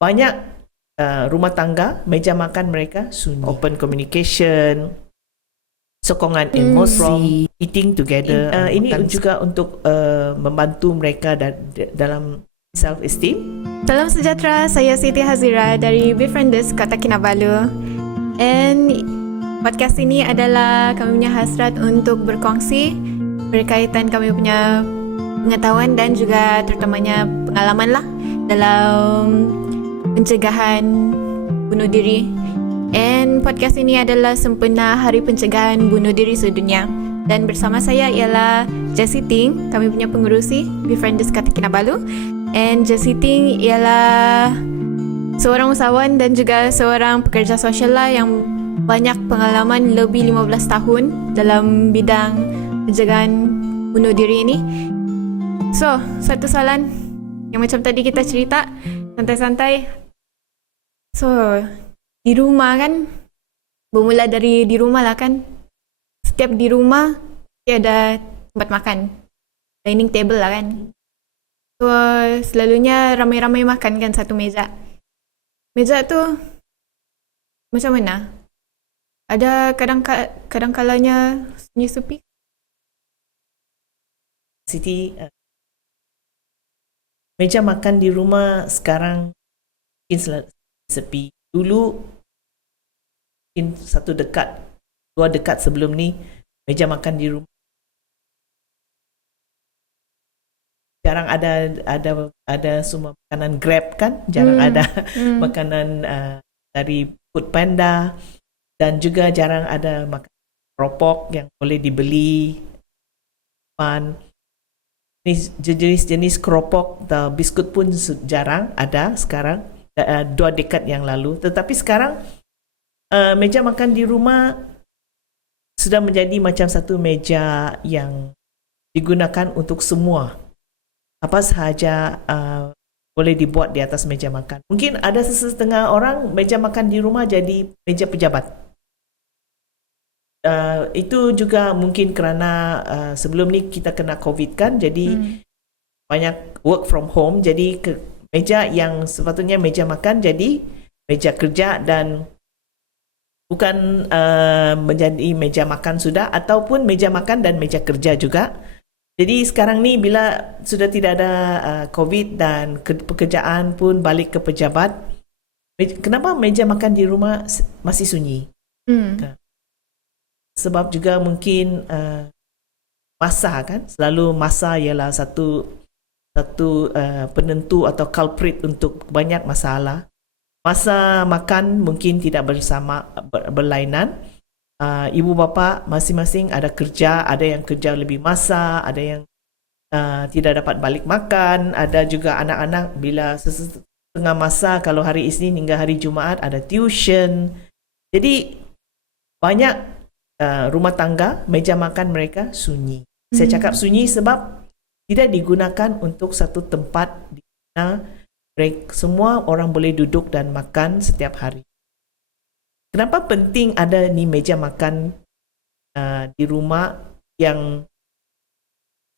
banyak rumah tangga, meja makan mereka sunyi. Open communication, sokongan emosi, eating together. Ini juga untuk membantu mereka dalam self-esteem. Salam sejahtera, saya Siti Hazira dari Befrienders Kota Kinabalu. And podcast ini adalah kami punya hasrat untuk berkongsi berkaitan kami punya pengetahuan dan juga terutamanya pengalaman lah dalam pencegahan bunuh diri. And podcast ini adalah sempena Hari Pencegahan Bunuh Diri Sedunia. Dan bersama saya ialah Jessie Ting, kami punya pengerusi Befrienders Kota Kinabalu. And Jessie Ting ialah seorang usahawan dan juga seorang pekerja sosial lah yang banyak pengalaman lebih 15 tahun dalam bidang pencegahan bunuh diri ini. So, satu soalan yang macam tadi kita cerita, santai-santai. So, di rumah kan, bermula dari di rumah lah kan. Setiap di rumah, ada tempat makan. Dining table lah kan. So, selalunya ramai-ramai makan kan satu meja. Meja tu macam mana? Ada kadang-kalanya sunyi sepi? Siti, meja makan di rumah sekarang mungkin sepi. Dulu mungkin 2 dekat sebelum ni, meja makan di rumah jarang ada semua makanan Grab kan, jarang ada makanan dari Food Panda, dan juga jarang ada makanan keropok yang boleh dibeli. Jenis keropok atau biskut pun jarang ada sekarang, 2 dekad yang lalu. Tetapi sekarang meja makan di rumah sudah menjadi macam satu meja yang digunakan untuk semua. Apa sahaja boleh dibuat di atas meja makan. Mungkin ada setengah orang meja makan di rumah jadi meja pejabat. Itu juga mungkin kerana sebelum ni kita kena COVID kan, jadi banyak work from home, jadi meja yang sepatutnya meja makan jadi meja kerja dan bukan menjadi meja makan sudah, ataupun meja makan dan meja kerja juga. Jadi sekarang ni bila sudah tidak ada COVID dan pekerjaan pun balik ke pejabat, kenapa meja makan di rumah masih sunyi? Sebab juga mungkin masa kan, selalu masa ialah satu penentu atau culprit untuk banyak masalah. Masa makan mungkin tidak berlainan. Ibu bapa masing-masing ada kerja, ada yang kerja lebih masa, ada yang tidak dapat balik makan, ada juga anak-anak bila setengah masa, kalau hari Isnin hingga hari Jumaat ada tuition. Jadi banyak rumah tangga, meja makan mereka sunyi. Saya cakap sunyi sebab tidak digunakan untuk satu tempat di mana semua orang boleh duduk dan makan setiap hari. Kenapa penting ada ni meja makan di rumah yang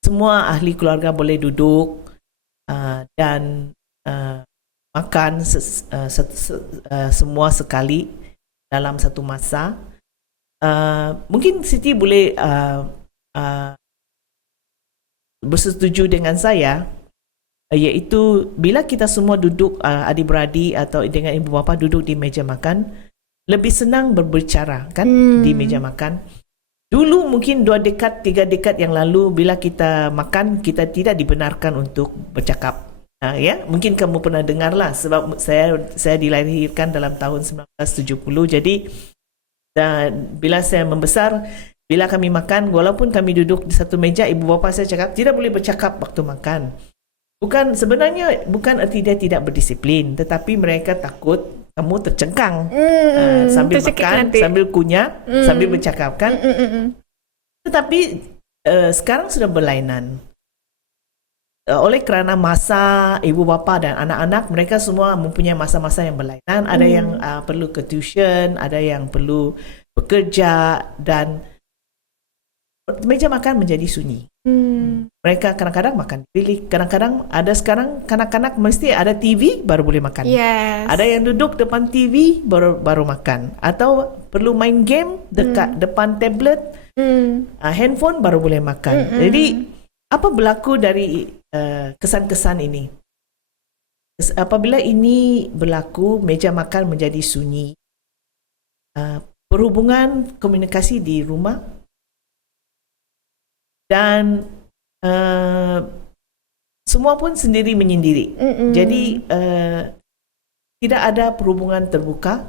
semua ahli keluarga boleh duduk dan makan semua sekali dalam satu masa? Mungkin Siti boleh bersetuju dengan saya, iaitu bila kita semua duduk adik-beradik atau dengan ibu bapa duduk di meja makan, lebih senang berbicara kan di meja makan. Dulu mungkin 2 dekad, 3 dekad yang lalu bila kita makan, kita tidak dibenarkan untuk bercakap. Ya, mungkin kamu pernah dengar lah, sebab saya dilahirkan dalam tahun 1970. Jadi bila saya membesar, bila kami makan, walaupun kami duduk di satu meja, ibu bapa saya cakap tidak boleh bercakap waktu makan. Sebenarnya bukan erti dia tidak berdisiplin, tetapi mereka takut kamu tercengkang sambil makan, nanti sambil kunyah, sambil bercakap kan. Tetapi sekarang sudah berlainan. Oleh kerana masa ibu bapa dan anak-anak, mereka semua mempunyai masa-masa yang berlainan. Ada yang perlu ke tuition, ada yang perlu bekerja, dan meja makan menjadi sunyi. Mereka kadang-kadang makan bilik, kadang-kadang ada sekarang kanak-kanak mesti ada TV baru boleh makan. Yes. Ada yang duduk depan TV baru makan, atau perlu main game dekat depan tablet, handphone baru boleh makan. Jadi apa berlaku dari kesan-kesan ini? Apabila ini berlaku, meja makan menjadi sunyi. Perhubungan komunikasi di rumah dan semua pun sendiri menyendiri. Jadi tidak ada perhubungan terbuka.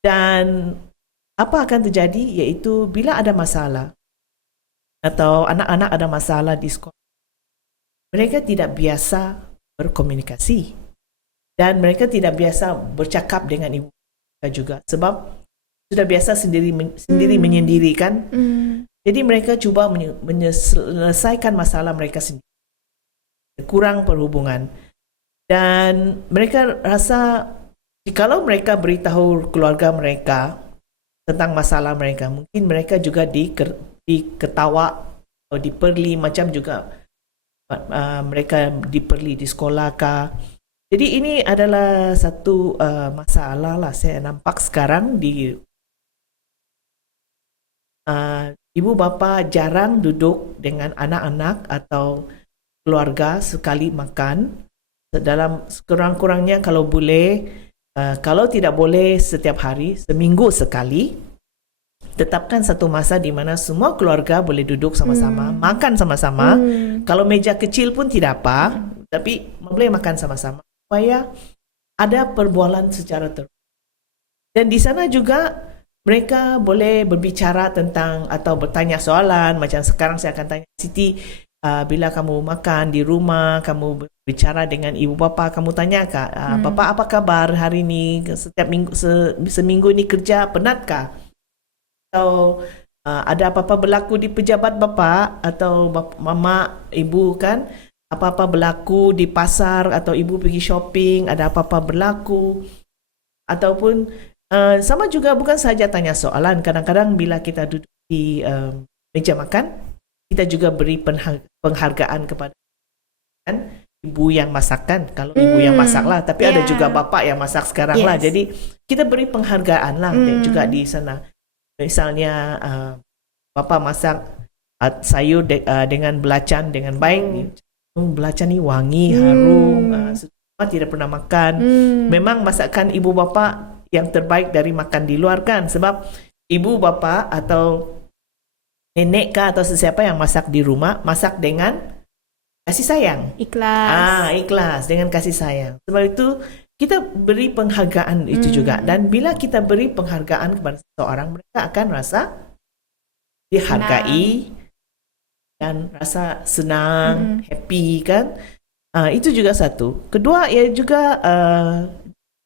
Dan apa akan terjadi iaitu bila ada masalah atau anak-anak ada masalah di sekolah, mereka tidak biasa berkomunikasi dan mereka tidak biasa bercakap dengan ibu mereka juga, sebab sudah biasa sendiri menyendiri kan. Jadi mereka cuba menyelesaikan masalah mereka sendiri. Kurang perhubungan. Dan mereka rasa kalau mereka beritahu keluarga mereka tentang masalah mereka, mungkin mereka juga diketawa atau diperli, macam juga mereka diperli di sekolah kah. Jadi ini adalah satu masalah lah saya nampak sekarang di ibu bapa jarang duduk dengan anak-anak atau keluarga sekali makan. Dalam sekurang-kurangnya kalau boleh, kalau tidak boleh setiap hari, seminggu sekali, tetapkan satu masa di mana semua keluarga boleh duduk sama-sama, makan sama-sama. Kalau meja kecil pun tidak apa, tapi boleh makan sama-sama supaya ada perbualan secara terus. Dan di sana juga mereka boleh berbicara tentang atau bertanya soalan. Macam sekarang saya akan tanya Siti, bila kamu makan di rumah, kamu berbicara dengan ibu bapa, kamu tanya kak, bapa apa kabar hari ini? Setiap minggu, seminggu ini kerja penatkah? Atau ada apa-apa berlaku di pejabat bapa atau mama, ibu kan? Apa-apa berlaku di pasar atau ibu pergi shopping, ada apa-apa berlaku? Ataupun sama juga bukan saja tanya soalan. Kadang-kadang bila kita duduk di meja makan, kita juga beri penghargaan kepada kan ibu yang masak kan. Kalau ibu yang masak lah, tapi ada juga bapak yang masak sekarang lah. Jadi kita beri penghargaan lah juga di sana. Misalnya bapak masak sayur dengan belacan dengan baik. Belacan ni wangi, harum. Semua tidak pernah makan. Memang masakan ibu bapa yang terbaik dari makan di luar kan, sebab ibu bapa atau nenek kah atau sesiapa yang masak di rumah, masak dengan kasih sayang, ikhlas dengan kasih sayang. Sebab itu kita beri penghargaan itu juga. Dan bila kita beri penghargaan kepada seseorang, mereka akan rasa dihargai dan rasa senang, happy kan. Itu juga satu. Kedua, ya juga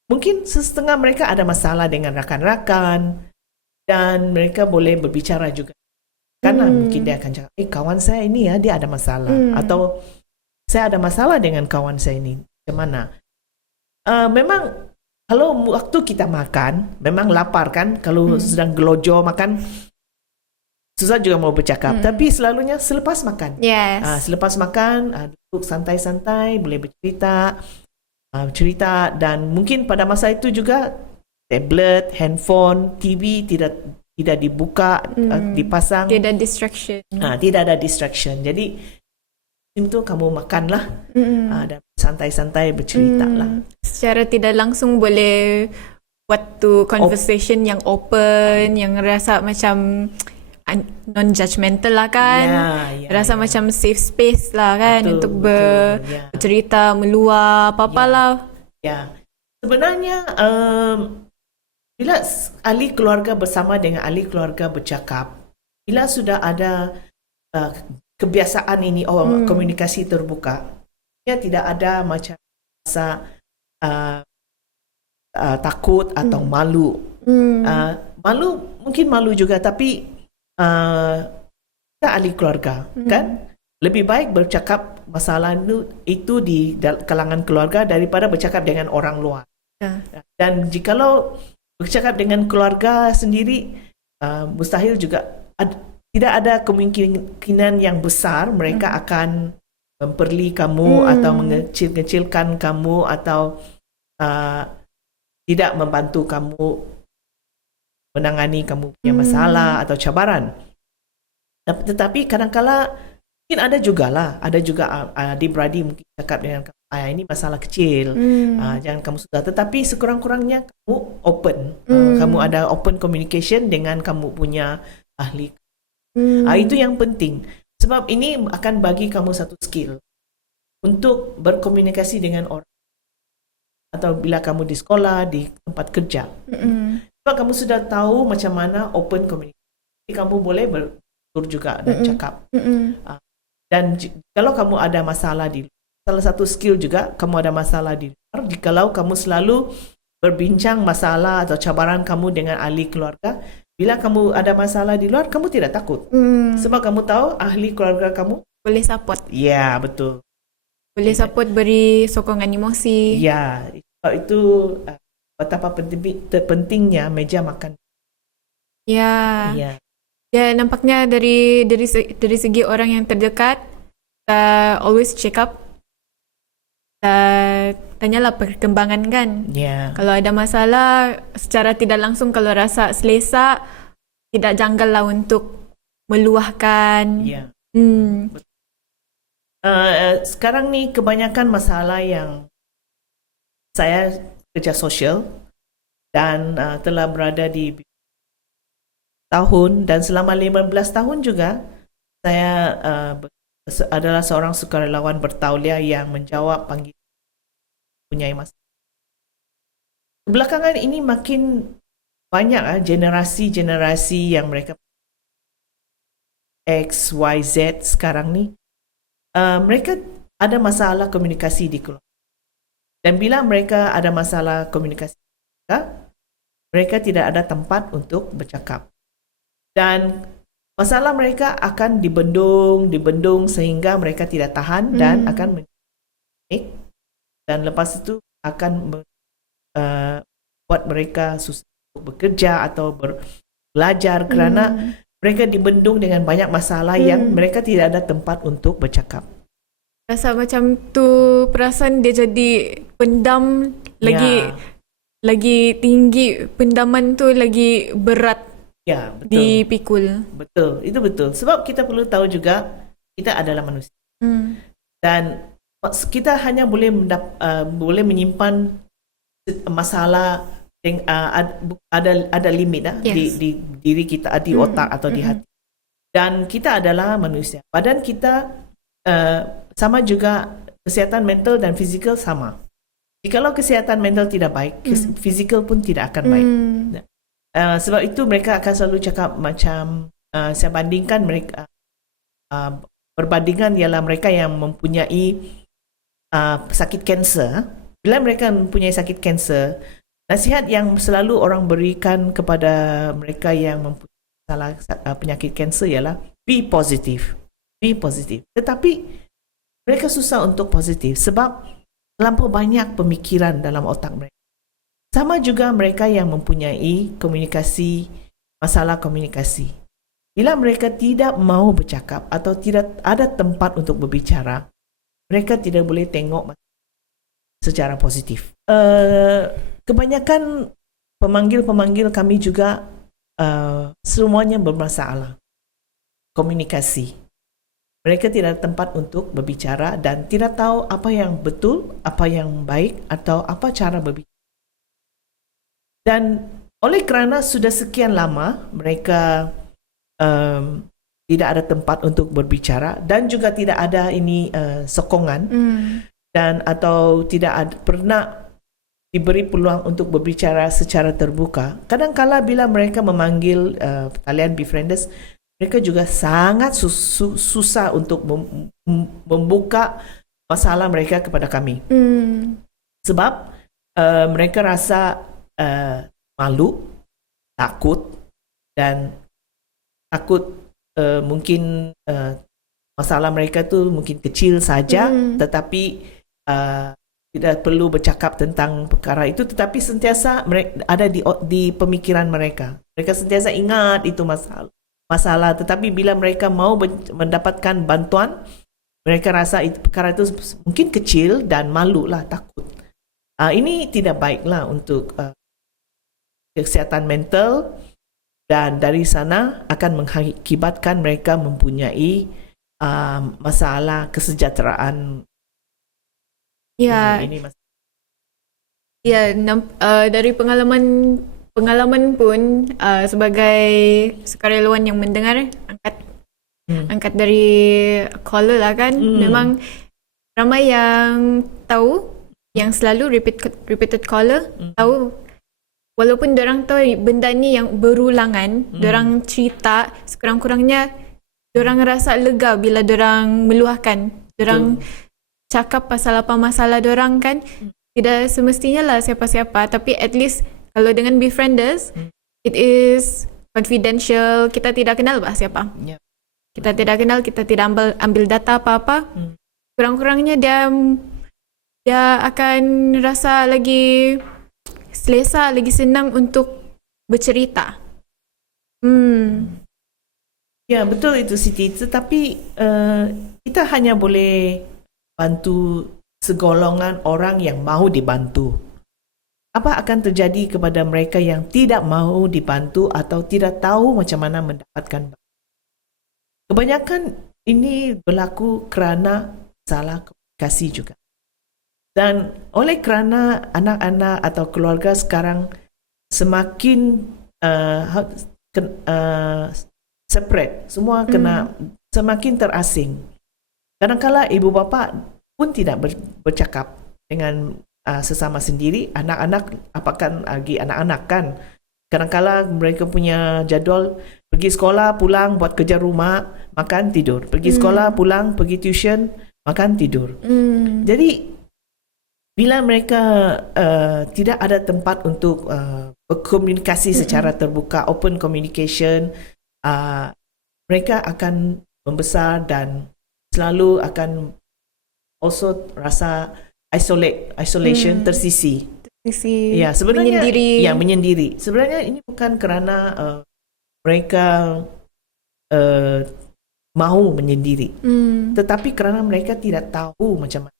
mungkin setengah mereka ada masalah dengan rakan-rakan dan mereka boleh berbicara juga. Karena mungkin dia akan cakap, kawan saya ini ya, dia ada masalah. Atau saya ada masalah dengan kawan saya ini. Macam mana? Memang kalau waktu kita makan, memang lapar kan. Kalau sedang gelojo makan, susah juga mau bercakap. Tapi selalunya selepas makan. Selepas makan, duduk santai-santai, boleh bercerita. Dan mungkin pada masa itu juga tablet, handphone, TV tidak dibuka, dipasang. Tidak ada distraction. Jadi itu kamu makanlah dan santai-santai bercerita lah. Secara tidak langsung boleh buat tu conversation yang open, yang rasa macam non-judgmental lah kan. Rasa macam safe space lah kan, untuk bercerita, meluah, apa-apa lah. Sebenarnya bila ahli keluarga bersama dengan ahli keluarga bercakap, bila sudah ada kebiasaan ini, komunikasi terbuka, dia tidak ada macam rasa takut atau malu. Mungkin malu juga, tapi kita ahli keluarga kan, lebih baik bercakap masalah itu di kalangan keluarga daripada bercakap dengan orang luar. Dan jikalau bercakap dengan keluarga sendiri, mustahil juga tidak ada kemungkinan yang besar mereka akan memperli kamu atau mengecil-kecilkan kamu atau tidak membantu kamu menangani kamu punya masalah atau cabaran. Tetapi kadang-kala mungkin ada juga adik-beradik mungkin cakap dengan kamu, ini masalah kecil, jangan kamu sudah. Tetapi sekurang-kurangnya kamu open, kamu ada open communication dengan kamu punya ahli. Itu yang penting. Sebab ini akan bagi kamu satu skill untuk berkomunikasi dengan orang. Atau bila kamu di sekolah, di tempat kerja. Sebab kamu sudah tahu macam mana open communication. Kamu boleh bertutur juga dan cakap. Dan kalau kamu ada masalah di luar, salah satu skill juga kamu ada masalah di luar. Jikalau kamu selalu berbincang masalah atau cabaran kamu dengan ahli keluarga, bila kamu ada masalah di luar, kamu tidak takut. Sebab kamu tahu ahli keluarga kamu boleh support. Ya, betul. Boleh support, beri sokongan emosi. Ya, itu betapa pentingnya meja makan. Ya. Ya. Ya, nampaknya dari segi orang yang terdekat, always check up. Tanyalah perkembangan kan. Ya. Kalau ada masalah secara tidak langsung, kalau rasa selesa, tidak janggal lah untuk meluahkan. Ya. Sekarang ni kebanyakan masalah yang saya kerja sosial dan telah berada di tahun dan selama 15 tahun juga saya adalah seorang sukarelawan bertauliah yang menjawab panggilan punya masalah. Belakangan ini makin banyak generasi-generasi yang mereka X, Y, Z sekarang ni mereka ada masalah komunikasi di keluarga. Dan bila mereka ada masalah komunikasi, mereka tidak ada tempat untuk bercakap. Dan masalah mereka akan dibendung sehingga mereka tidak tahan dan akan menaik. Dan lepas itu akan buat mereka susah untuk bekerja atau belajar kerana mereka dibendung dengan banyak masalah yang mereka tidak ada tempat untuk bercakap. Rasa macam tu, perasaan dia jadi pendam lagi tinggi, pendaman tu lagi berat. Ya, betul. Dipikul. Betul, itu betul. Sebab kita perlu tahu juga kita adalah manusia. Dan kita hanya boleh menyimpan masalah yang ada limit di diri kita, di otak atau di hati. Dan kita adalah manusia. Badan kita sama juga, kesihatan mental dan fizikal sama. Jikalau kesihatan mental tidak baik, fizikal pun tidak akan baik. Sebab itu mereka akan selalu cakap macam saya bandingkan mereka perbandingan ialah mereka yang mempunyai sakit kanser. Bila mereka mempunyai sakit kanser, nasihat yang selalu orang berikan kepada mereka yang mempunyai penyakit kanser ialah be positive. Be positive. Tetapi mereka susah untuk positif sebab terlampau banyak pemikiran dalam otak mereka. Sama juga mereka yang mempunyai masalah komunikasi. Bila mereka tidak mau bercakap atau tidak ada tempat untuk berbicara, mereka tidak boleh tengok secara positif. Kebanyakan pemanggil-pemanggil kami juga semuanya bermasalah komunikasi. Mereka tidak ada tempat untuk berbicara dan tidak tahu apa yang betul, apa yang baik atau apa cara berbicara. Dan oleh kerana sudah sekian lama mereka tidak ada tempat untuk berbicara dan juga tidak ada sokongan dan atau tidak pernah diberi peluang untuk berbicara secara terbuka. Kadang-kala bila mereka memanggil talian Befrienders, mereka juga sangat susah untuk membuka masalah mereka kepada kami. Sebab mereka rasa malu, takut dan takut mungkin masalah mereka tu mungkin kecil saja, tetapi tidak perlu bercakap tentang perkara itu, tetapi sentiasa ada di pemikiran mereka. Mereka sentiasa ingat itu masalah. masalah, tetapi bila mereka mau mendapatkan bantuan, mereka rasa perkara itu mungkin kecil dan malulah, takut. Ini tidak baiklah untuk kesihatan mental, dan dari sana akan mengakibatkan mereka mempunyai masalah kesejahteraan. Ya, Ini dari pengalaman pun sebagai sukarelawan yang mendengar angkat dari caller lah kan, memang ramai yang tahu, yang selalu repeated caller tahu, walaupun dorang tahu benda ni yang berulangan, dorang cerita, sekurang-kurangnya dorang rasa lega bila dorang meluahkan, dorang cakap pasal apa masalah dorang kan. Tidak semestinya lah siapa-siapa, tapi at least kalau dengan befrienders, it is confidential, kita tidak kenal siapa. Kita tidak kenal, kita tidak ambil data apa-apa. Kurang-kurangnya dia akan rasa lagi selesa, lagi senang untuk bercerita. Ya, betul itu Siti. Tetapi kita hanya boleh bantu segolongan orang yang mahu dibantu. Apa akan terjadi kepada mereka yang tidak mahu dibantu atau tidak tahu macam mana mendapatkan bantuan? Kebanyakan ini berlaku kerana salah komunikasi juga. Dan oleh kerana anak-anak atau keluarga sekarang semakin separate, semua kena semakin terasing. Kadang-kadang ibu bapa pun tidak bercakap dengan sesama sendiri. Anak-anak, apakah lagi anak-anak kan, kadang-kadang mereka punya jadual pergi sekolah, pulang, buat kerja rumah, makan, tidur. Pergi sekolah, pulang, pergi tuition, makan, tidur. Jadi bila mereka tidak ada tempat untuk berkomunikasi secara terbuka, open communication, mereka akan membesar dan selalu akan also rasa isolation, tersisi. Ya, sebenarnya menyendiri. Sebenarnya ini bukan kerana mereka mahu menyendiri, tetapi kerana mereka tidak tahu macam mana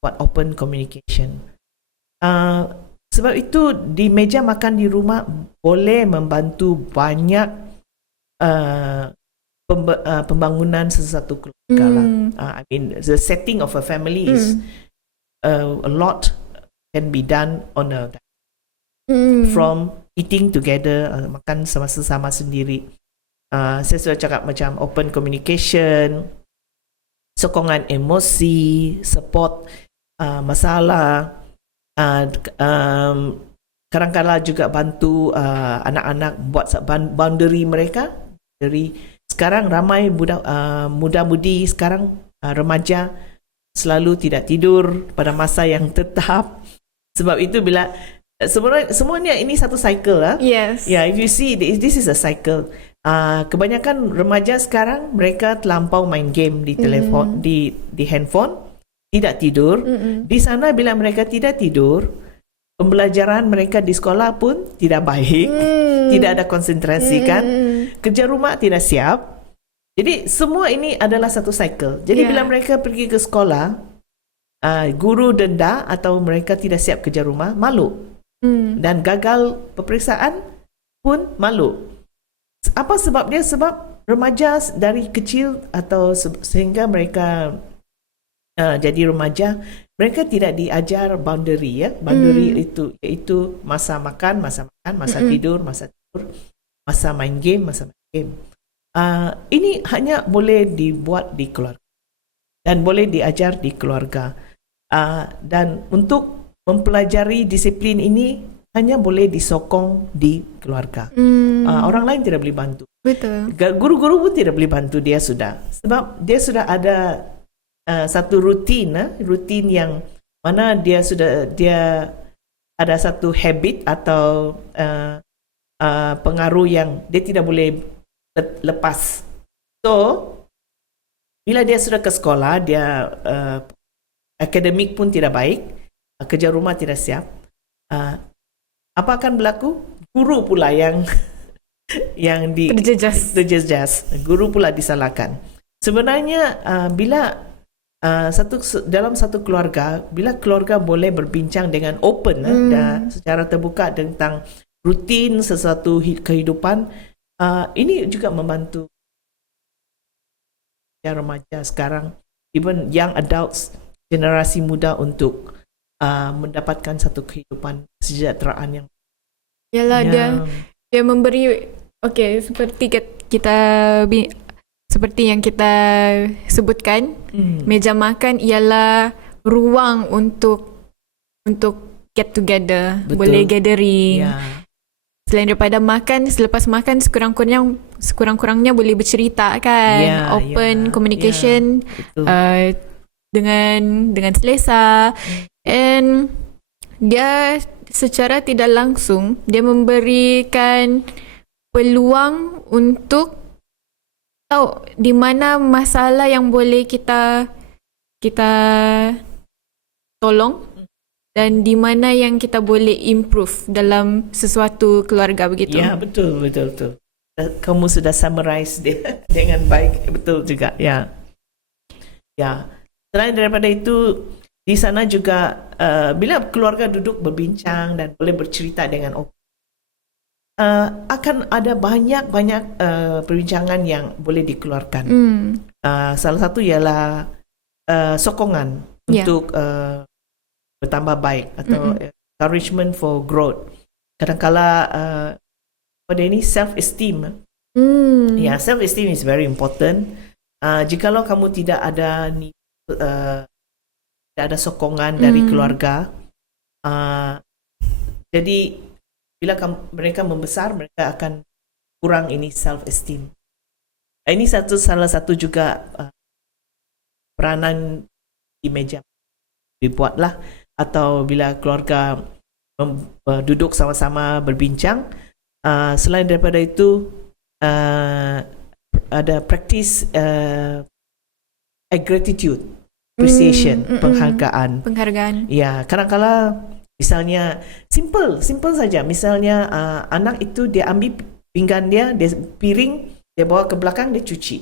buat open communication. Sebab itu di meja makan di rumah boleh membantu banyak pembangunan sesuatu keluarga lah. I mean, the setting of a family is a lot can be done on a from eating together, makan sama-sama sendiri. Saya sudah cakap macam open communication, sokongan emosi, support masalah, kadang-kadang juga bantu anak-anak buat boundary mereka. Dari sekarang ramai muda-mudi sekarang remaja selalu tidak tidur pada masa yang tetap. Sebab itu bila semuanya ini satu cycle lah. Yes. Yeah, if you see this is a cycle. Kebanyakan remaja sekarang mereka terlampau main game di telefon, di handphone, tidak tidur. Di sana bila mereka tidak tidur, pembelajaran mereka di sekolah pun tidak baik, tidak ada konsentrasi kan, kerja rumah tidak siap. Jadi semua ini adalah satu cycle. Jadi bila mereka pergi ke sekolah, guru denda atau mereka tidak siap kerja rumah, malu. Dan gagal peperiksaan pun malu. Apa sebabnya? Sebab remaja dari kecil atau sehingga mereka jadi remaja, mereka tidak diajar boundary ya. Boundary itu iaitu masa makan, masa tidur, masa main game, masa main game. Ini hanya boleh dibuat di keluarga dan boleh diajar di keluarga. Dan untuk mempelajari disiplin ini hanya boleh disokong di keluarga. Orang lain tidak boleh bantu. Betul. Guru-guru pun tidak boleh bantu dia sudah. Sebab dia sudah ada satu rutin yang mana dia ada satu habit atau pengaruh yang dia tidak boleh lepas. So bila dia sudah ke sekolah, dia akademik pun tidak baik, kerja rumah tidak siap, apa akan berlaku? Guru pula yang yang terjejas. Guru pula disalahkan. Sebenarnya bila dalam satu keluarga, bila keluarga boleh berbincang dengan open dan secara terbuka tentang rutin sesuatu kehidupan, ini juga membantu remaja sekarang, even young adults, generasi muda untuk mendapatkan satu kehidupan kesejahteraan yang dia memberi seperti kita seperti yang kita sebutkan, meja makan ialah ruang untuk get together. Betul. Boleh gathering. Selain daripada makan, selepas makan sekurang-kurangnya boleh bercerita kan, open communication dengan selesa. And dia secara tidak langsung dia memberikan peluang untuk tahu di mana masalah yang boleh kita tolong dan di mana yang kita boleh improve dalam sesuatu keluarga, begitu. Ya, betul. Kamu sudah summarize dia dengan baik, betul juga. Ya. Selain daripada itu, di sana juga bila keluarga duduk berbincang dan boleh bercerita dengan open, akan ada banyak perbincangan yang boleh dikeluarkan. Salah satu ialah sokongan untuk bertambah baik atau encouragement for growth. Kadang-kala pada ini self-esteem. Self-esteem is very important. Jikalau kamu tidak ada sokongan dari keluarga, jadi bila mereka membesar, mereka akan kurang ini self-esteem. Ini salah satu juga peranan di meja dibuatlah, atau bila keluarga duduk sama-sama berbincang. Selain daripada itu, ada practice gratitude, appreciation, penghargaan. Ya, kadang-kala misalnya simple saja. Misalnya anak itu dia ambil pinggan dia piring, dia bawa ke belakang, dia cuci.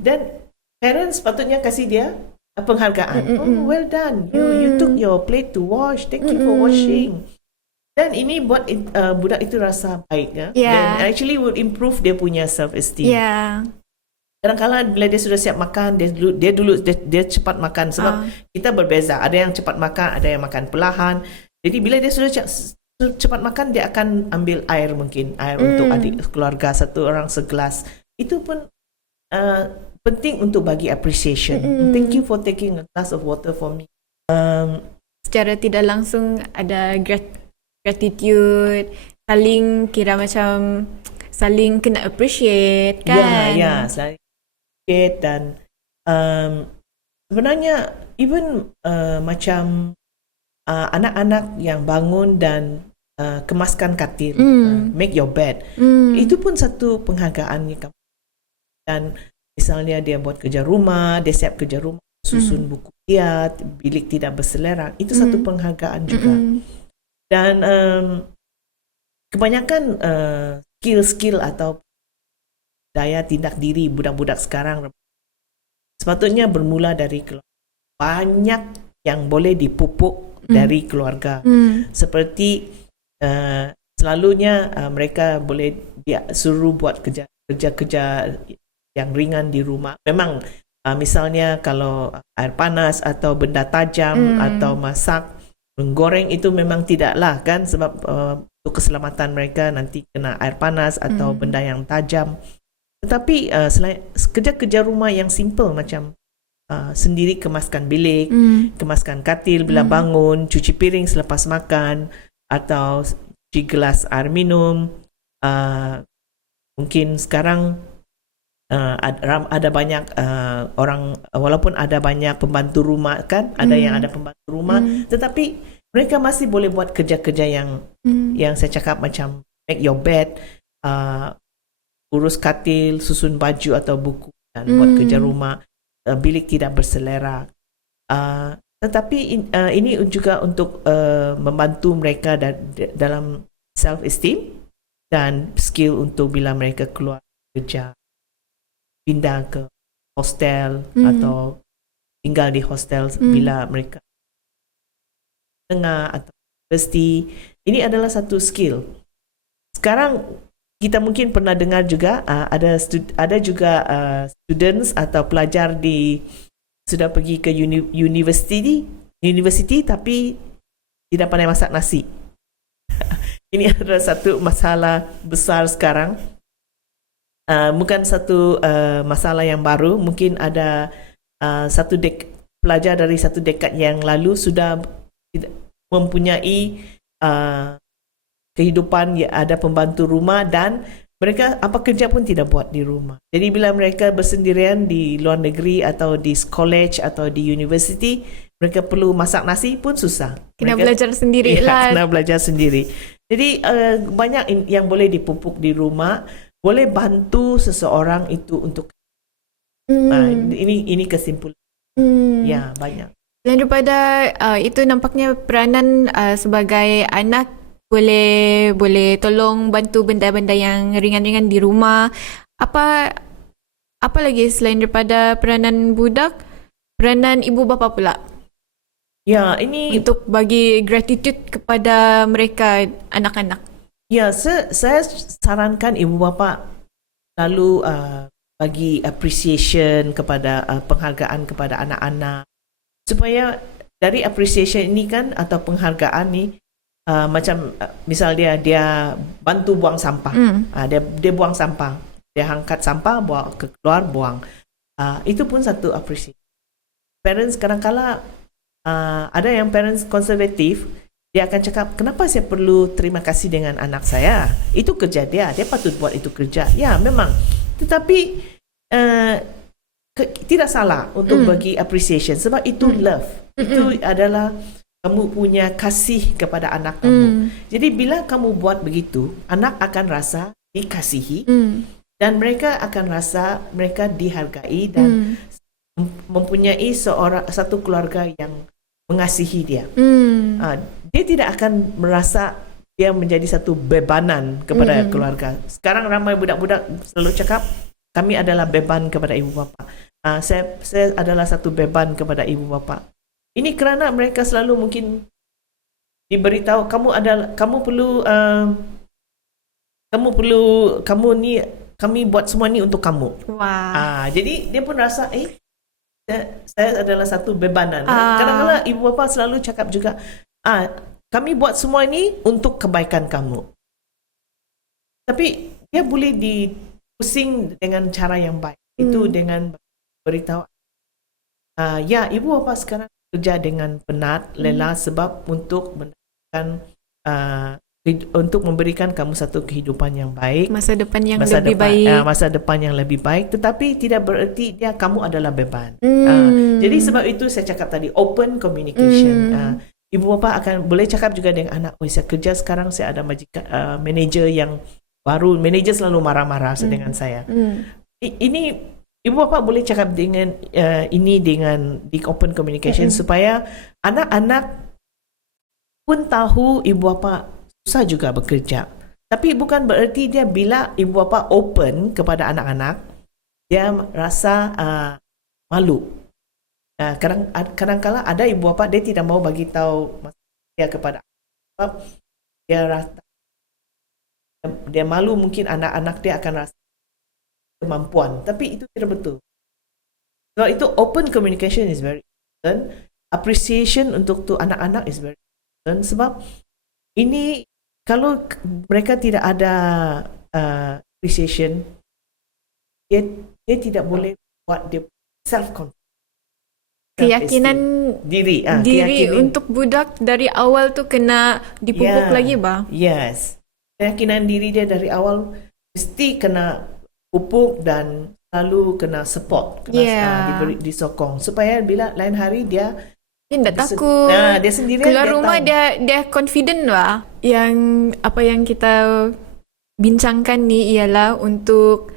Dan parents sepatutnya kasih dia penghargaan. Well done. You took your plate to wash. Thank you for washing. Dan ini buat budak itu rasa baik, dan actually would improve dia punya self-esteem. Kadang-kadang bila dia sudah siap makan, dia cepat makan sebab kita berbeza. Ada yang cepat makan, ada yang makan perlahan. Jadi bila dia sudah cepat makan, dia akan ambil air untuk adik keluarga, satu orang segelas. Itu pun penting untuk bagi appreciation. Thank you for taking a glass of water for me. Secara tidak langsung ada gratitude, saling kena appreciate kan. Saling appreciate. Dan sebenarnya even macam anak-anak yang bangun dan kemaskan katil, make your bed, itu pun satu penghargaan. Dan misalnya dia buat kerja rumah, dia siap kerja rumah, susun buku dia, bilik tidak berselerak, itu satu penghargaan juga. Dan kebanyakan skill atau daya tindak diri budak-budak sekarang sepatutnya bermula dari keluarga. Banyak yang boleh dipupuk dari keluarga. Seperti selalunya mereka boleh suruh buat kerja-kerja yang ringan di rumah. Memang misalnya kalau air panas atau benda tajam atau masak, menggoreng itu memang tidaklah kan, sebab untuk keselamatan mereka nanti kena air panas atau benda yang tajam. Tetapi selain kerja-kerja rumah yang simple macam sendiri kemaskan bilik, kemaskan katil bila bangun, cuci piring selepas makan, atau cuci gelas air minum. Mungkin sekarang ada banyak orang, walaupun ada banyak pembantu rumah kan, ada yang ada pembantu rumah, tetapi mereka masih boleh buat kerja-kerja yang saya cakap macam make your bed, urus katil, susun baju atau buku, dan buat kerja rumah. Bilik tidak berselerak. Tetapi ini juga untuk membantu mereka dalam self-esteem dan skill untuk bila mereka keluar kerja, pindah ke hostel atau tinggal di hostel bila mereka tengah atau universiti. Ini adalah satu skill. Sekarang kita mungkin pernah dengar juga ada juga students atau pelajar sudah pergi ke universiti tapi tidak pandai masak nasi. Ini adalah satu masalah besar sekarang. Bukan satu masalah yang baru. Mungkin ada pelajar dari satu dekad yang lalu sudah mempunyai kehidupan, ada pembantu rumah dan mereka apa kerja pun tidak buat di rumah. Jadi bila mereka bersendirian di luar negeri atau di college atau di universiti, mereka perlu masak nasi pun susah. Kena mereka, belajar sendiri lah. Kena belajar sendiri. Jadi banyak yang boleh dipupuk di rumah, boleh bantu seseorang itu untuk ini kesimpulan. Ya, banyak. Dan daripada itu nampaknya peranan sebagai anak boleh tolong bantu benda-benda yang ringan-ringan di rumah. Apa lagi selain daripada peranan budak, peranan ibu bapa pula? Ya, ini untuk bagi gratitude kepada mereka anak-anak. Ya, saya sarankan ibu bapa lalu bagi appreciation kepada penghargaan kepada anak-anak, supaya dari appreciation ini kan atau penghargaan ni macam misal dia bantu buang sampah, dia buang sampah, dia angkat sampah bawa keluar buang, itu pun satu appreciation. Parents kadang-kala ada yang parents konservatif, dia akan cakap kenapa saya perlu terima kasih dengan anak saya, itu kerja dia patut buat itu kerja. Ya memang, tetapi tidak salah untuk bagi appreciation sebab itu love, itu adalah kamu punya kasih kepada anak kamu. Jadi bila kamu buat begitu, anak akan rasa dikasihi dan mereka akan rasa mereka dihargai dan mempunyai satu keluarga yang mengasihi dia. Dia tidak akan merasa dia menjadi satu bebanan kepada keluarga. Sekarang ramai budak-budak selalu cakap kami adalah beban kepada ibu bapa. Saya adalah satu beban kepada ibu bapa. Ini kerana mereka selalu mungkin diberitahu kami buat semua ni untuk kamu. Wow. Jadi dia pun rasa saya adalah satu bebanan. Kadang-kadang ibu bapa selalu cakap juga kami buat semua ini untuk kebaikan kamu. Tapi dia boleh dipusing dengan cara yang baik. Itu dengan beritahu ya ibu bapa sekarang kerja dengan penat, lelah sebab untuk mendapatkan untuk memberikan kamu satu kehidupan yang baik, masa depan yang lebih baik. Masa depan yang lebih baik, tetapi tidak bererti kamu adalah beban. Jadi sebab itu saya cakap tadi open communication. Ibu bapa akan boleh cakap juga dengan anak, saya kerja sekarang, saya ada majikan manager yang baru, manager selalu marah-marah dengan saya. Ini ibu bapa boleh cakap dengan ini dengan di open communication supaya anak-anak pun tahu ibu bapa susah juga bekerja. Tapi bukan bererti dia bila ibu bapa open kepada anak-anak, dia rasa malu. Kadang-kadang ada ibu bapa dia tidak mau bagi tahu dia kepada sebab dia rasa dia malu, mungkin anak-anak dia akan rasa kemampuan, tapi itu tidak betul. Sebab itu open communication is very important. Appreciation untuk tu anak-anak is very important sebab ini kalau mereka tidak ada appreciation, dia tidak boleh buat dia self-confidence. Keyakinan diri keyakinan untuk budak dari awal tu kena dipupuk lagi bah. Yes. Keyakinan diri dia dari awal mesti kena pupuk dan selalu kena support, kena diberi disokong supaya bila lain hari dia tak takut. Dia sendiri keluar rumah tahu. dia confident lah. Yang apa yang kita bincangkan ni ialah untuk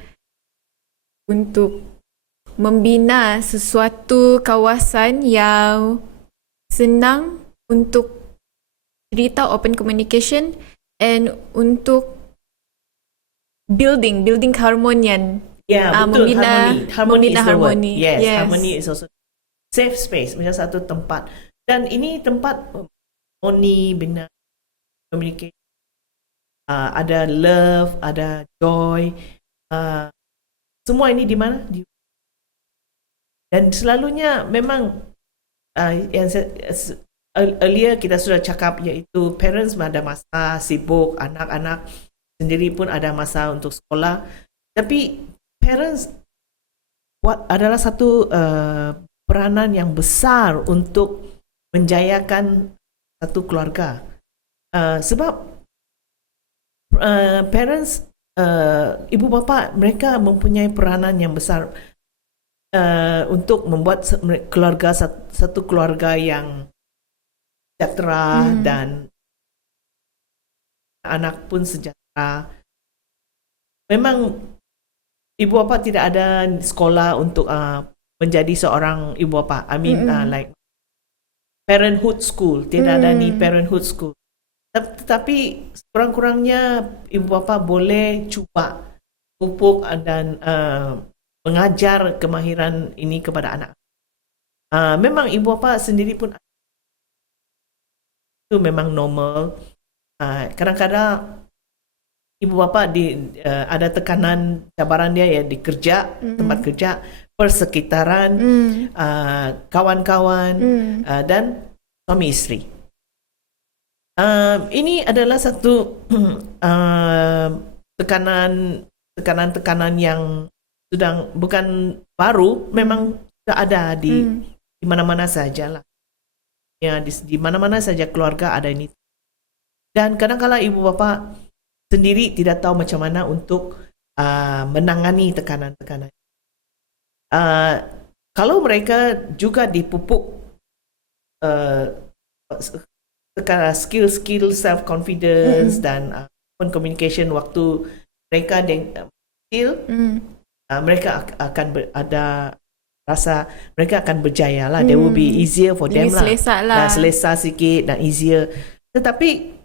membina sesuatu kawasan yang senang untuk cerita open communication and untuk building keharmonian. Ya, betul. Membina Harmony is the word. harmoni. Yes, Yes. harmony is also safe space, macam satu tempat. Dan ini tempat harmoni, bina communication. Ada love, ada joy. Semua ini di mana? Dan selalunya memang yang earlier kita sudah cakap, iaitu parents ada masa sibuk, anak-anak sendiri pun ada masa untuk sekolah. Tapi parents adalah satu peranan yang besar untuk menjayakan satu keluarga. Sebab parents, ibu bapa, mereka mempunyai peranan yang besar untuk membuat keluarga satu keluarga yang sejahtera dan anak pun sejahtera. Memang ibu bapa tidak ada sekolah untuk menjadi seorang ibu bapa. I mean like parenthood school, tidak ada ni parenthood school. Tetapi kurang-kurangnya ibu bapa boleh cuba pupuk dan mengajar kemahiran ini kepada anak. Memang ibu bapa sendiri pun itu memang normal. Kadang-kadang ibu bapa ada tekanan, cabaran dia ya di kerja, tempat kerja, persekitaran, kawan-kawan, dan suami isteri. Ini adalah satu tekanan yang sudah bukan baru, memang sudah ada di mana-mana sajalah. Ya, di mana-mana saja keluarga ada ini. Dan kadang-kala ibu bapa sendiri tidak tahu macam mana untuk menangani tekanan-tekanan. Kalau mereka juga dipupuk skill self-confidence dan communication waktu mereka kecil, mereka akan ada rasa mereka akan berjaya lah. They will be easier for them lah. Selesa sikit dan easier. Tetapi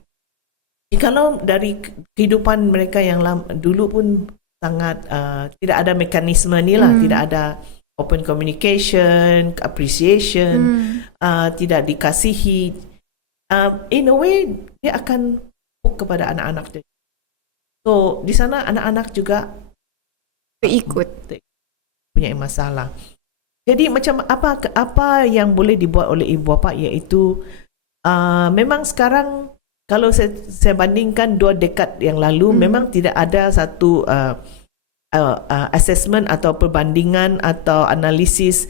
kalau dari kehidupan mereka yang dulu pun sangat tidak ada mekanisme ni lah, tidak ada open communication, appreciation, tidak dikasihi, in a way dia akan kepada anak-anak dia. So di sana anak-anak juga ikut punya masalah. Jadi macam apa yang boleh dibuat oleh ibu bapa, iaitu memang sekarang kalau saya bandingkan 2 dekad yang lalu, memang tidak ada satu assessment atau perbandingan atau analisis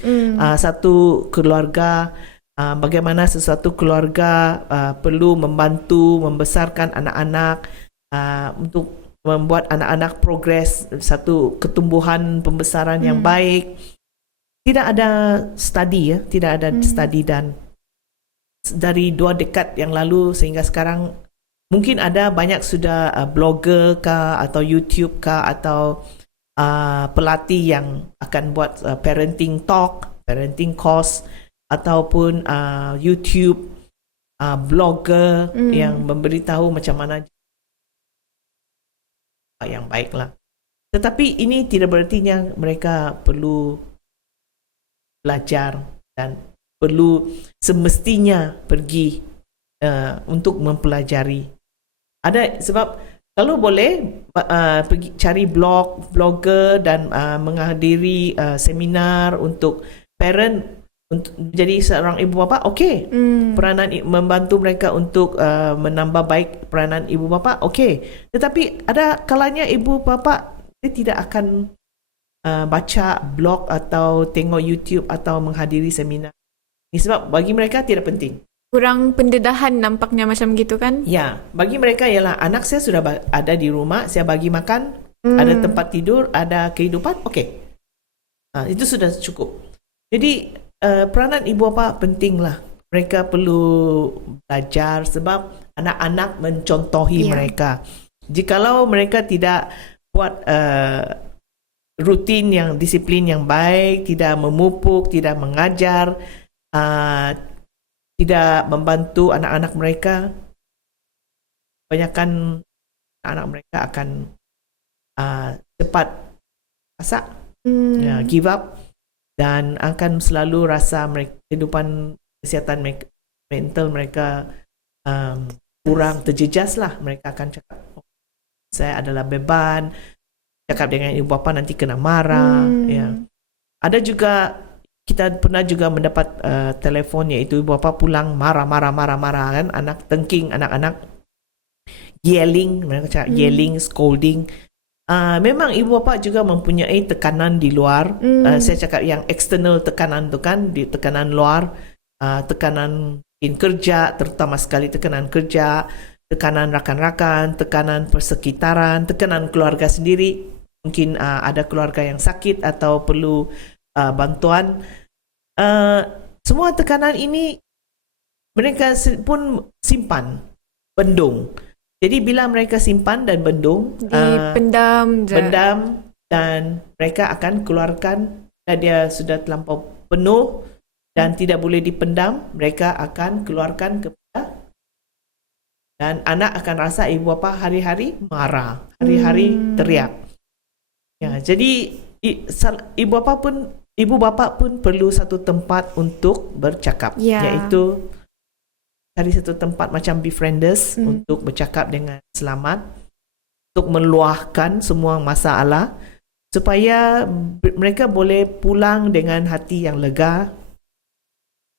satu keluarga, bagaimana sesuatu keluarga perlu membantu membesarkan anak-anak untuk membuat anak-anak progres satu ketumbuhan pembesaran yang baik. Tidak ada study, tidak ada study. Dan dari 2 dekad yang lalu sehingga sekarang mungkin ada banyak sudah blogger kah atau YouTube kah atau pelatih yang akan buat parenting talk, parenting course, ataupun YouTube blogger yang memberitahu macam mana yang baiklah. Tetapi ini tidak berartinya mereka perlu belajar dan perlu semestinya pergi untuk mempelajari. Ada sebab kalau boleh pergi cari blogger dan menghadiri seminar untuk parent, untuk menjadi seorang ibu bapa, okey. Peranan membantu mereka untuk menambah baik peranan ibu bapa, okey. Tetapi ada kalanya ibu bapa dia tidak akan baca blog atau tengok YouTube atau menghadiri seminar. Ini sebab bagi mereka tidak penting. Kurang pendedahan nampaknya macam gitu kan? Ya, bagi mereka ialah anak saya sudah ada di rumah, saya bagi makan, ada tempat tidur, ada kehidupan, okey. Itu sudah cukup. Jadi peranan ibu bapa pentinglah. Mereka perlu belajar sebab anak-anak mencontohi mereka. Jikalau mereka tidak buat rutin yang disiplin yang baik, tidak memupuk, tidak mengajar, tidak membantu anak-anak mereka, kebanyakan anak mereka akan cepat masak, give up, dan akan selalu rasa kehidupan kesihatan mental mereka kurang terjejas lah. Mereka akan cakap, saya adalah beban, cakap dengan ibu bapa nanti kena marah. Ya. Ada juga, kita pernah juga mendapat telefon, iaitu ibu bapa pulang marah kan, anak tengking, anak-anak yelling, mereka cakap yelling, scolding. Memang ibu bapa juga mempunyai tekanan di luar. Saya cakap yang external tekanan tu kan, di tekanan luar, tekanan kerja, terutama sekali tekanan kerja, tekanan rakan-rakan, tekanan persekitaran, tekanan keluarga sendiri. Mungkin ada keluarga yang sakit atau perlu bantuan. Semua tekanan ini mereka pun simpan, bendung. Jadi bila mereka simpan dan bendung, dipendam dan mereka akan keluarkan, dan dia sudah terlampau penuh dan tidak boleh dipendam, mereka akan keluarkan kepada, dan anak akan rasa ibu bapa hari-hari marah, hari-hari teriak. Ya, jadi ibu bapa pun perlu satu tempat untuk bercakap, iaitu cari satu tempat macam befrienders untuk bercakap dengan selamat, untuk meluahkan semua masalah, supaya mereka boleh pulang dengan hati yang lega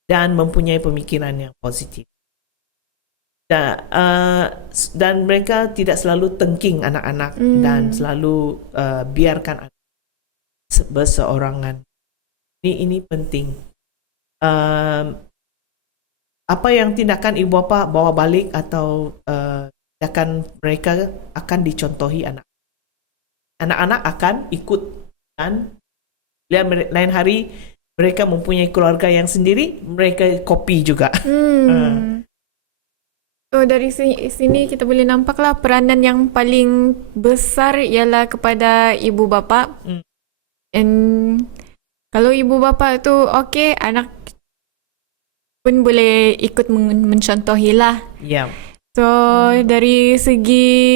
dan mempunyai pemikiran yang positif. Dan mereka tidak selalu tengking anak-anak dan selalu biarkan anak berseorangan. Ini penting. Apa yang tindakan ibu bapa bawa balik atau tindakan mereka akan dicontohi anak-anak akan ikut, dan lain hari mereka mempunyai keluarga yang sendiri, mereka copy juga. So dari sini kita boleh nampaklah peranan yang paling besar ialah kepada ibu bapa. And kalau ibu bapa tu okey, anak pun boleh ikut mencontohilah. Ya. So dari segi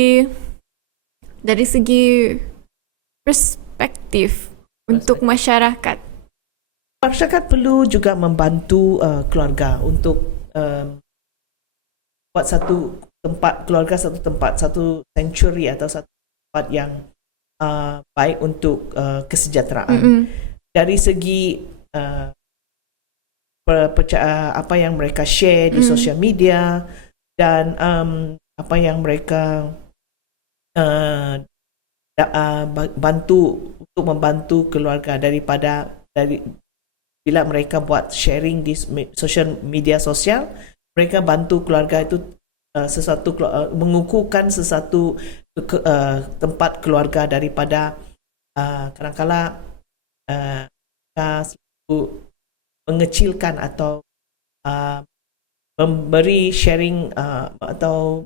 perspektif untuk masyarakat perlu juga membantu keluarga untuk buat satu tempat, satu sanctuary atau satu tempat yang baik untuk kesejahteraan. Dari segi apa yang mereka share di sosial media, dan apa yang mereka bantu untuk membantu keluarga dari bila mereka buat sharing di social media sosial, mereka bantu keluarga itu mengukuhkan sesuatu tempat keluarga daripada kadang-kala selalu mengecilkan atau memberi sharing atau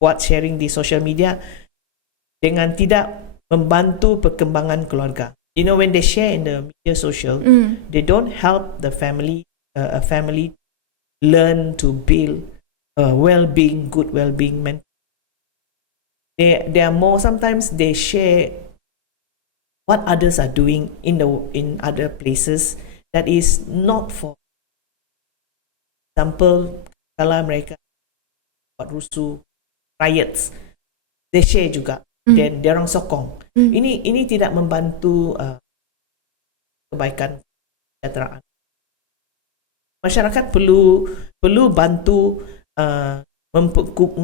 buat sharing di social media dengan tidak membantu perkembangan keluarga. You know, when they share in the media social, they don't help the family learn to build well-being, good well-being mental. They are more, sometimes they share what others are doing in other places that is not for example. Kalau mereka buat rusuh, riots, they share juga, dan dia orang sokong. Ini tidak membantu kebaikan kesejahteraan. Masyarakat perlu bantu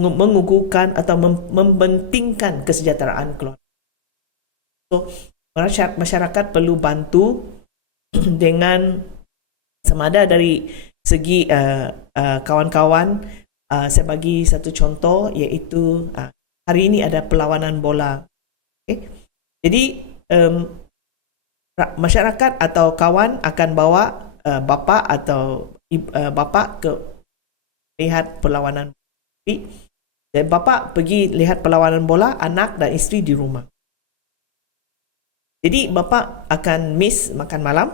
mengukuhkan atau mempentingkan kesejahteraan keluarga. So masyarakat perlu bantu dengan sama ada dari segi kawan-kawan. Saya bagi satu contoh, iaitu hari ini ada perlawanan bola. Okay? Jadi masyarakat atau kawan akan bawa bapa atau bapa ke lihat perlawanan bola. Dan bapa pergi lihat perlawanan bola, anak dan isteri di rumah. Jadi bapa akan miss makan malam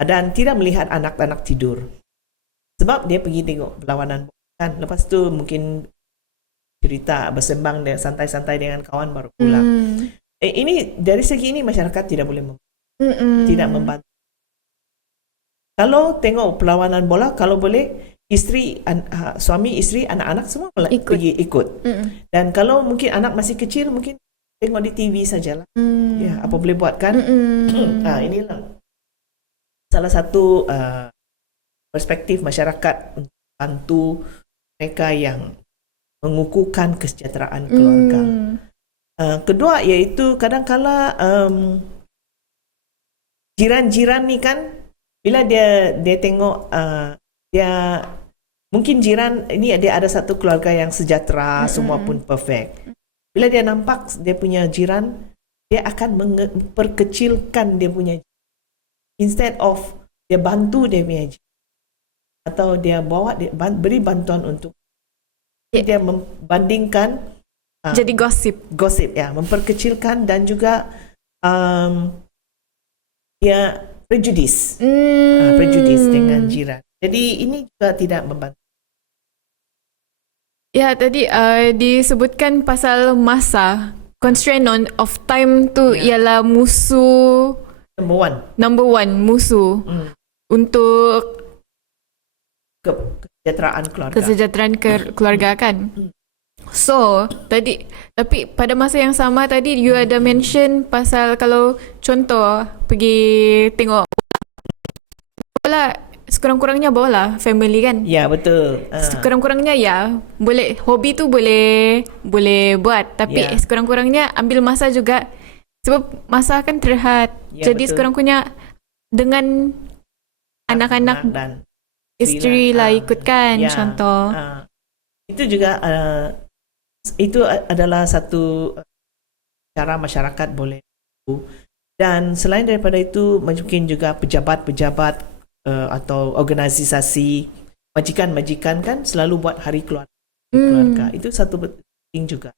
dan tidak melihat anak-anak tidur. Sebab dia pergi tengok perlawanan bola kan. Lepas tu mungkin cerita, bersembang dan santai-santai dengan kawan baru pulang. Ini dari segi ini masyarakat tidak boleh tidak membantu. Kalau tengok perlawanan bola, kalau boleh suami, isteri, anak-anak semua pergi ikut. Dan kalau mungkin anak masih kecil, mungkin tengok di TV sajalah. Ya, apa boleh buat kan? Inilah salah satu perspektif masyarakat untuk bantu mereka yang mengukuhkan kesejahteraan keluarga. Kedua iaitu kadang-kala jiran-jiran ni kan, bila dia tengok dia mungkin jiran ini dia ada satu keluarga yang sejahtera, semua pun perfect. Bila dia nampak dia punya jiran, dia akan memperkecilkan dia punya jiran. Instead of dia bantu dia punya jiran, atau dia beri bantuan untuk dia membandingkan jadi gosip ya, memperkecilkan dan juga dia prejudis dengan jiran. Jadi ini juga tidak membantu. Ya, tadi disebutkan pasal masa. Constraint of time tu ialah musuh number one musuh untuk kesejahteraan keluarga kan. So, tapi pada masa yang sama tadi you ada mention pasal kalau contoh pergi tengok bola, sekurang-kurangnya bola family kan. Ya, betul. Sekurang-kurangnya ya, boleh hobi tu boleh buat, tapi sekurang-kurangnya ambil masa juga sebab masa kan terhad. Jadi betul. Sekurang-kurangnya dengan anak-anak dan isteri lah ikut kan, contoh. Itu juga itu adalah satu cara masyarakat boleh. Dan selain daripada itu, mungkin juga pejabat-pejabat atau organisasi majikan-majikan kan selalu buat hari keluarga. Itu satu penting juga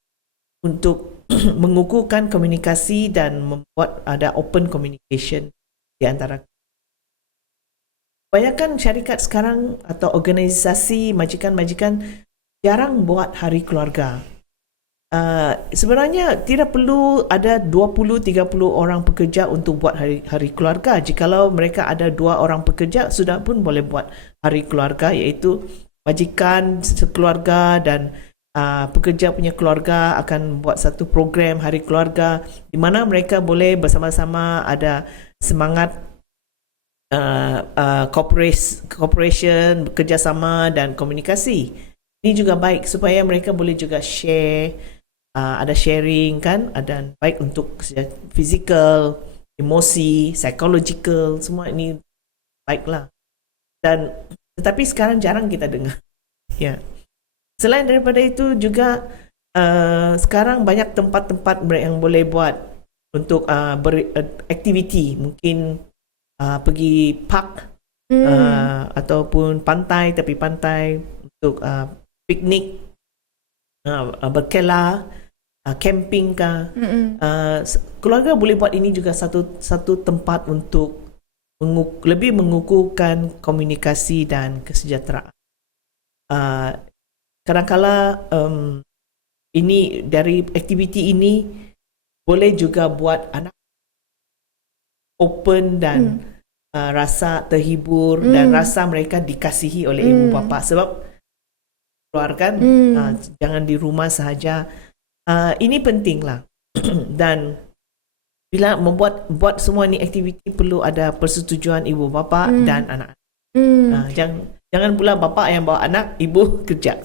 untuk mengukuhkan komunikasi dan membuat ada open communication di antara. Kebanyakan syarikat sekarang atau organisasi majikan-majikan jarang buat hari keluarga. Sebenarnya tidak perlu ada 20-30 orang pekerja untuk buat hari keluarga. Jikalau mereka ada 2 orang pekerja, sudah pun boleh buat hari keluarga, iaitu majikan sekeluarga dan pekerja punya keluarga akan buat satu program hari keluarga di mana mereka boleh bersama-sama ada semangat cooperation, bekerjasama dan komunikasi. Ini juga baik supaya mereka boleh juga share, ada sharing kan, ada baik untuk fizikal, emosi, psychological, semua ini baiklah. Dan tetapi sekarang jarang kita dengar. Ya. Selain daripada itu juga sekarang banyak tempat-tempat yang boleh buat untuk beraktiviti, mungkin pergi park ataupun pantai, tepi pantai untuk piknik, berkelah, camping kah. Keluarga boleh buat ini juga satu tempat untuk lebih mengukuhkan komunikasi dan kesejahteraan. Kadang-kala ini dari aktiviti ini boleh juga buat anak open dan rasa terhibur dan rasa mereka dikasihi oleh ibu bapa, sebab keluarga jangan di rumah sahaja. Ini pentinglah. Dan bila buat semua ni aktiviti perlu ada persetujuan ibu bapa dan anak. Jangan pula bapa yang bawa anak, ibu kerja.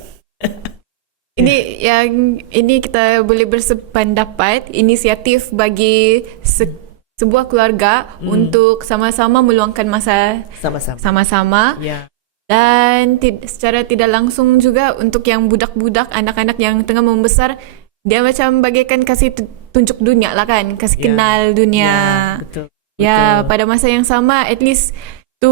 Ini kita boleh bersependapat, inisiatif bagi sebuah keluarga untuk sama-sama meluangkan masa sama-sama. Dan secara tidak langsung juga untuk yang budak-budak, anak-anak yang tengah membesar, dia macam bagaikan kasih tunjuk dunia lah kan, kasih kenal dunia. Betul. Pada masa yang sama, at least tu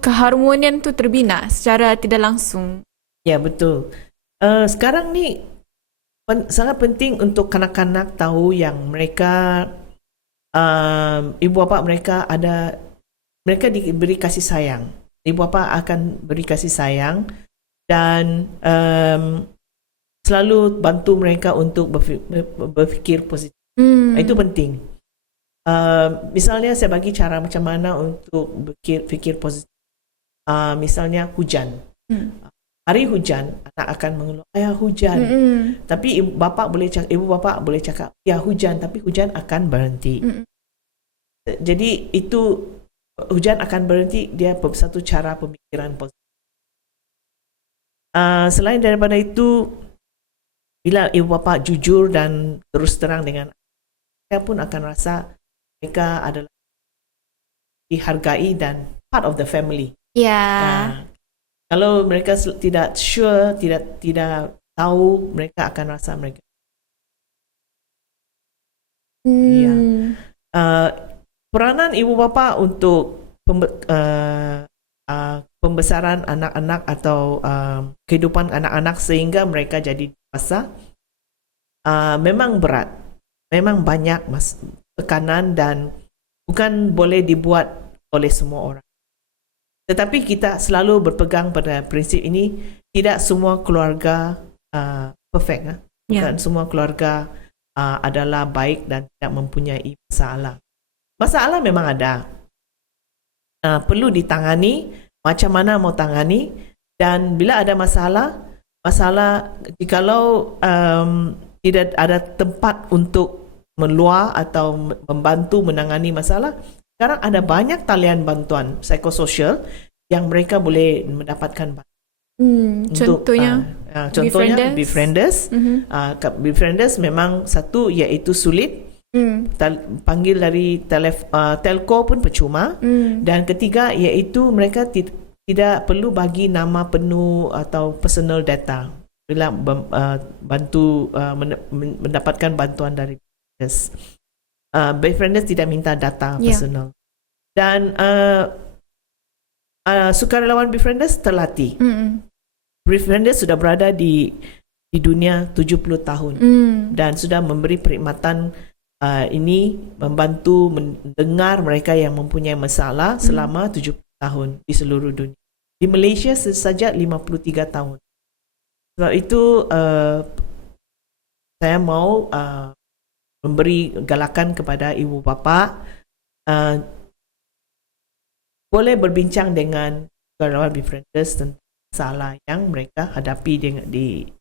keharmonian tu terbina secara tidak langsung. Ya, betul. Sekarang ni sangat penting untuk kanak-kanak tahu yang mereka ibu bapa mereka diberi kasih sayang. Ibu bapa akan beri kasih sayang dan selalu bantu mereka untuk berfikir positif. Itu penting. Misalnya saya bagi cara macam mana untuk berfikir positif. Misalnya hujan. Hari hujan, anak akan mengeluh, ayah hujan. Tapi ibu bapa boleh cakap, ya hujan, tapi hujan akan berhenti. Jadi itu hujan akan berhenti, dia satu cara pemikiran positif. Selain daripada itu, bila ibu bapa jujur dan terus terang dengan mereka pun akan rasa mereka adalah dihargai dan part of the family. Kalau mereka tidak sure, tidak tahu, mereka akan rasa mereka. Peranan ibu bapa untuk pembesaran anak-anak atau kehidupan anak-anak sehingga mereka jadi dewasa memang berat, memang banyak tekanan dan bukan boleh dibuat oleh semua orang. Tetapi kita selalu berpegang pada prinsip ini, tidak semua keluarga perfect. Bukan semua keluarga adalah baik dan tidak mempunyai masalah. Masalah memang ada. Perlu ditangani, macam mana mau tangani, dan bila ada masalah jikalau tidak ada tempat untuk meluah atau membantu menangani masalah, sekarang ada banyak talian bantuan psikososial yang mereka boleh mendapatkan contohnya Befrienders. Befrienders memang satu iaitu sulit. Panggil dari telco pun percuma. Dan ketiga iaitu mereka tidak perlu bagi nama penuh atau personal data bila mendapatkan bantuan dari Befrienders. Befrienders tidak minta data personal. Dan sukarelawan Befrienders terlatih. Befrienders sudah berada di dunia 70 tahun dan sudah memberi perkhidmatan ini, membantu mendengar mereka yang mempunyai masalah selama 70 tahun di seluruh dunia. Di Malaysia saja 53 tahun. Sebab itu saya mau memberi galakan kepada ibu bapa, boleh berbincang dengan sukarelawan Befrienders tentang masalah yang mereka hadapi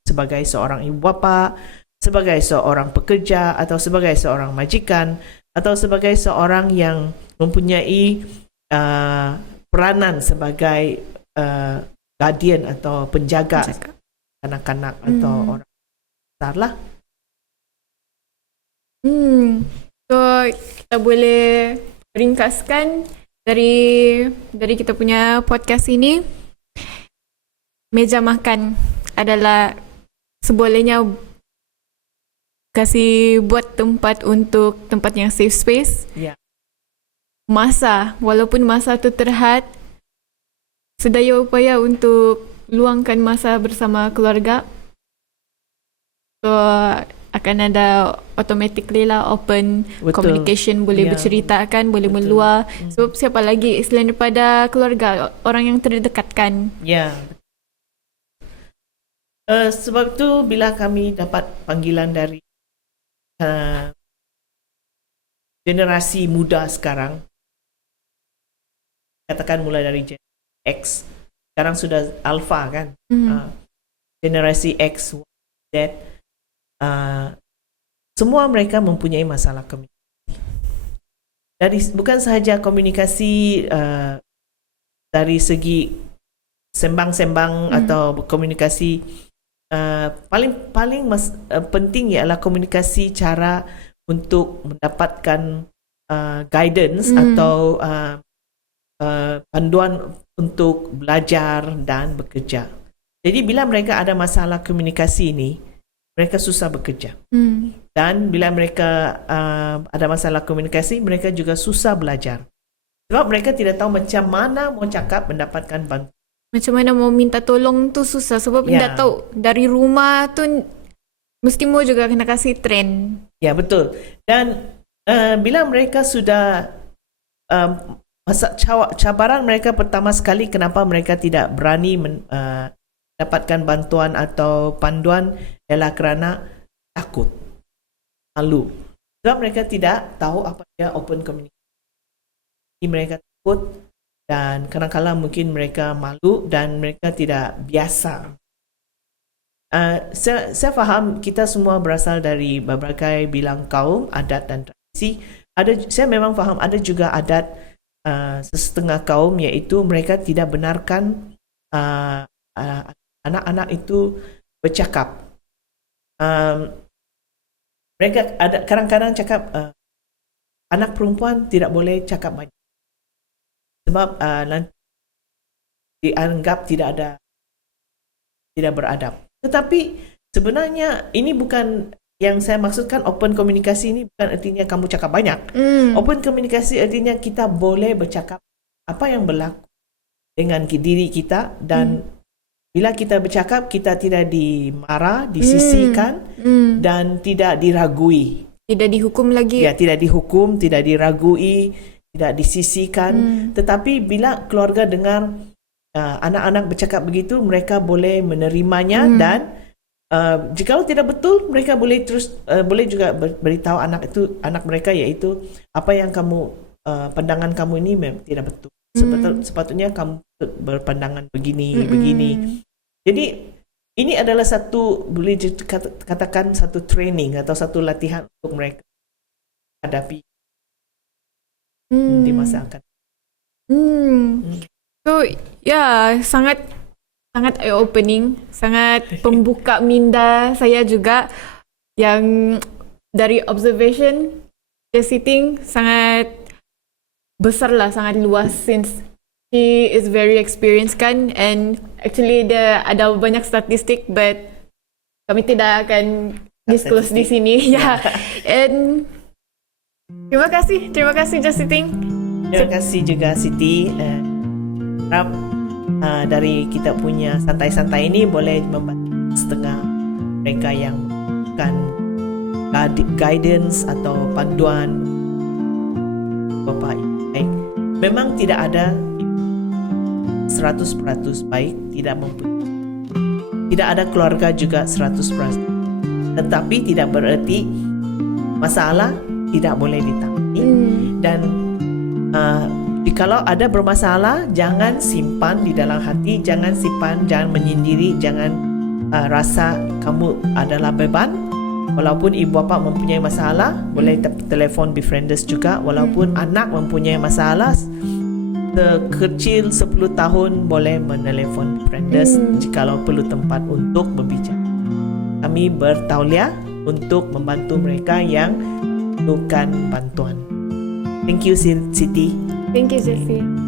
sebagai seorang ibu bapa, sebagai seorang pekerja, atau sebagai seorang majikan, atau sebagai seorang yang mempunyai peranan sebagai guardian atau penjaga kanak-kanak atau orang besar lah. So kita boleh ringkaskan dari kita punya podcast ini, meja makan adalah sebolehnya kasih buat tempat yang safe space. Masa, walaupun masa tu terhad, sedaya upaya untuk luangkan masa bersama keluarga. So akan ada automatically lah open communication, boleh berceritakan, boleh meluah. Sebab siapa lagi selain daripada keluarga, orang yang terdekatkan. Sebab tu bila kami dapat panggilan dari generasi muda sekarang, katakan mulai dari Gen X, sekarang sudah Alpha kan, generasi X, Z, semua mereka mempunyai masalah komunikasi. Bukan sahaja komunikasi dari segi sembang-sembang atau komunikasi, paling penting ialah komunikasi cara untuk mendapatkan guidance atau panduan untuk belajar dan bekerja. Jadi bila mereka ada masalah komunikasi ini, mereka susah bekerja. Dan bila mereka ada masalah komunikasi, mereka juga susah belajar. Sebab mereka tidak tahu macam mana mau cakap mendapatkan bantuan. Macam mana mau minta tolong tu susah. Sebab tidak tahu dari rumah tu mesti mau juga kena kasih trend. Ya, betul. Dan bila mereka sudah cabaran mereka pertama sekali, kenapa mereka tidak berani dapatkan bantuan atau panduan ialah kerana takut, malu. Sebab mereka tidak tahu apa dia open communication. Mereka takut dan kadang-kadang mungkin mereka malu dan mereka tidak biasa. Saya faham kita semua berasal dari berbagai bilang kaum, adat dan tradisi. Saya memang faham ada juga adat sesetengah kaum iaitu mereka tidak benarkan anak-anak itu bercakap. Mereka ada kadang-kadang cakap anak perempuan tidak boleh cakap banyak sebab nanti dianggap tidak beradab. Tetapi sebenarnya ini bukan yang saya maksudkan. Open komunikasi ini bukan artinya kamu cakap banyak. Open komunikasi artinya kita boleh bercakap apa yang berlaku dengan diri kita dan bila kita bercakap kita tidak dimarah, disisihkan dan tidak diragui. Tidak dihukum lagi. Ya, tidak dihukum, tidak diragui, tidak disisihkan. Tetapi bila keluarga dengar anak-anak bercakap begitu, mereka boleh menerimanya dan jika tidak betul, mereka boleh juga beritahu anak mereka iaitu apa yang kamu pandangan kamu ini tidak betul. Sepatutnya kamu berpandangan begini. Jadi ini adalah satu, boleh katakan satu training atau satu latihan untuk mereka hadapi di masa akan. So, sangat eye-opening, sangat pembuka minda saya juga yang dari observation, the sitting sangat besar lah, sangat luas since he is very experienced kan, and actually ada banyak statistik but kami tidak akan disclose di sini. And terima kasih just sitting. Terima kasih juga Siti. Harap dari kita punya santai-santai ini boleh membantu setengah mereka yang bukan guidance atau panduan bapa baik. Memang tidak ada 100% baik, tidak ada keluarga juga 100%. Tetapi tidak berarti masalah tidak boleh ditangani. Dan jikalau ada bermasalah, jangan simpan di dalam hati, jangan menyendiri, jangan rasa kamu adalah beban. Walaupun ibu bapa mempunyai masalah, boleh telefon befrienders juga. Walaupun anak mempunyai masalah sekecil 10 tahun, boleh menelefon befrienders jikalau perlu tempat untuk berbicara. Kami bertauliah untuk membantu mereka yang perlukan bantuan. Thank you Siti. Thank you Jessie.